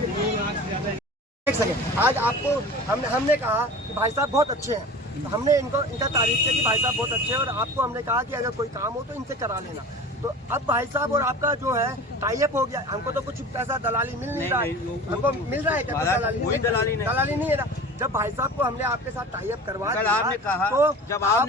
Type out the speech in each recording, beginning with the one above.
एक सेकंड, आज आपको हमने कहा कि भाई साहब बहुत अच्छे हैं, तो हमने इनका तारीफ किया कि भाई साहब बहुत अच्छे हैं, और आपको हमने कहा कि अगर कोई काम हो तो इनसे करा लेना। तो अब भाई साहब और आपका जो है टाई अप हो गया, हमको तो कुछ पैसा दलाली मिल नहीं रहा है, हमको मिल रहा है क्या? दलाली नहीं है ना। जब भाई साहब को हमने आपके साथ टाई अप करवा दिया, आपने कहा तो जब आप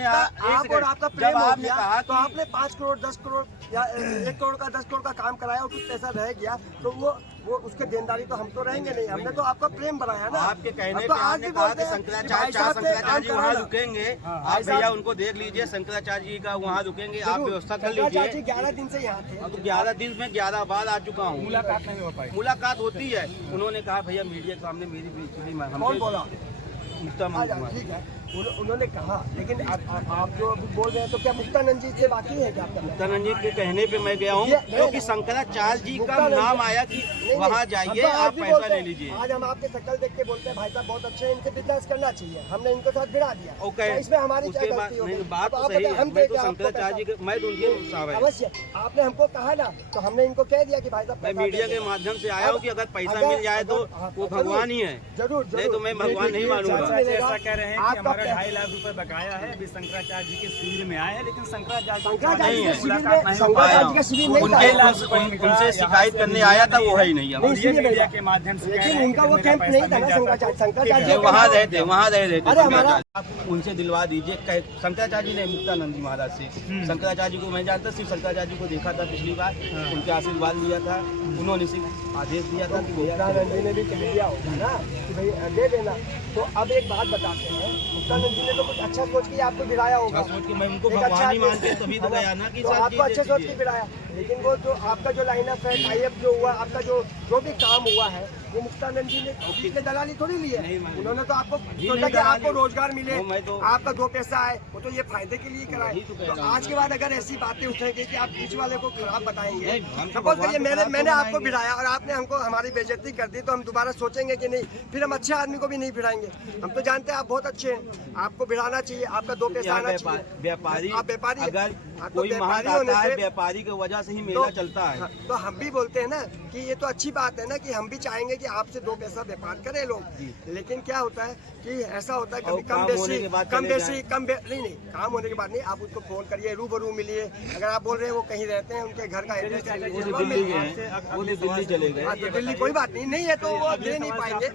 और आपका प्रेम हो गया, कहा तो आपने 5 करोड़ 10 करोड़ या 1 करोड़ का 10 करोड़ का काम कराया और कुछ पैसा रह गया, तो वो उसके देनदारी तो हम तो रहेंगे नहीं। हमने तो आपका प्रेम बढ़ाया ना। आपके कहने तो पे आज आपने भी कहा बोलते कि हैं शंकराचार्य जी वहाँ रुकेंगे, आप भैया उनको देख लीजिए, शंकराचार्य जी का वहाँ रुकेंगे, आप व्यवस्था कर लीजिए। 11 दिन से यहाँ थे। अब 11 दिन में 11 बार आ चुका हूँ, मुलाकात नहीं हो पाई। मुलाकात होती है। उन्होंने कहा भैया मीडिया के सामने मेरी बेइज्जती कौन बोला? मुक्तानंद जी। ठीक है, उन्होंने कहा, लेकिन आप जो अभी बोल रहे हैं तो क्या मुक्तानंद जी से बाकी है क्या? मुक्तानंद जी के कहने पे मैं गया हूँ, क्योंकि शंकराचार्य जी का नाम आया कि वहाँ जाइए, आप पैसा ले लीजिए। आज हम आपके शक्ल देख के बोलते हैं भाई साहब बहुत अच्छे हैं, इनसे बिजनेस करना चाहिए, हमने इनको साथ भिड़ा दिया। ओके, इसमें हमारी क्या गलती होगी? बात तो सही है, मैं तो शंकराचार्य जी मैं तो उनके अवश्य आपने हमको कहा ना, तो हमने इनको कह दिया कि भाई साहब मैं मीडिया के माध्यम से आया हूँ कि अगर पैसा मिल जाए तो वो भगवान ही है। जरूर नहीं तो मैं भगवान नहीं मानूंगा। ऐसा कह रहे हैं कि हमारा 2.5 लाख रुपए बकाया है, अभी शंकराचार्य जी के शिविर में आए हैं, लेकिन शंकराचार्य उनसे शिकायत करने आया था, वो है ही नहीं। मीडिया के माध्यम से लेकिन उनका वो कैंप नहीं था ना, शंकराचार्य वहाँ रहते आप उनसे दिलवा दीजिए। शंकराचार्य जी ने मुक्तानंद जी महाराज से, शंकराचार्य जी को मैं जानता, सिर्फ शंकराचार्य जी को देखा था पिछली बार, उनके आशीर्वाद लिया था, उन्होंने सिर्फ आदेश दिया था कि मुक्तानंद जी ने भी कह दिया होगा ना कि भाई दे देना। तो अब एक बात बताते हैं, मुक्तानंद जी ने तो कुछ अच्छा सोच के आपको भिड़ाया होगा, सोच के मैं उनको भगवान ही मानते तभी तो गया ना कि आपको अच्छे सोच के भिड़ाया। लेकिन वो जो आपका जो लाइनअप है, टाई अप जो हुआ, आपका जो भी काम हुआ है, वो मुक्तानंद जी ने इसमें दलाली थोड़ी ली है। उन्होंने तो आपको सोचा कि आपको रोजगार मिले, आपका 2 पैसा आए, वो तो ये फायदे के लिए कराए। तो आज के बाद अगर ऐसी बातें उठेंगी कि आप बीच वाले को खराब बताएंगे, सपोज करिए मैंने आपको भिड़ाया और आपने हमको हमारी बेइज्जती कर दी, तो हम दोबारा सोचेंगे कि नहीं, फिर हम अच्छे आदमी को भी नहीं भिड़ाएंगे। हम तो जानते हैं आप बहुत अच्छे हैं, आपको भिड़ाना चाहिए, आपका 2 पैसा आना चाहिए। व्यापारी, आप व्यापारी, अगर तो व्यापारी होने से व्यापारी की वजह से ही मेला चलता है। तो हम भी बोलते हैं ना कि ये तो अच्छी बात है ना कि हम भी चाहेंगे कि आपसे 2 पैसा व्यापार करें लोग। लेकिन क्या होता है कि ऐसा होता है कभी कम बेसी नहीं, काम होने के बाद नहीं, आप उसको फोन करिए, रूबरू मिलिए। अगर आप बोल रहे हैं वो कहीं रहते हैं, उनके घर का एड्रेस दिल्ली चले गए, दिल्ली कोई बात नहीं है तो वो दे नहीं पाएंगे।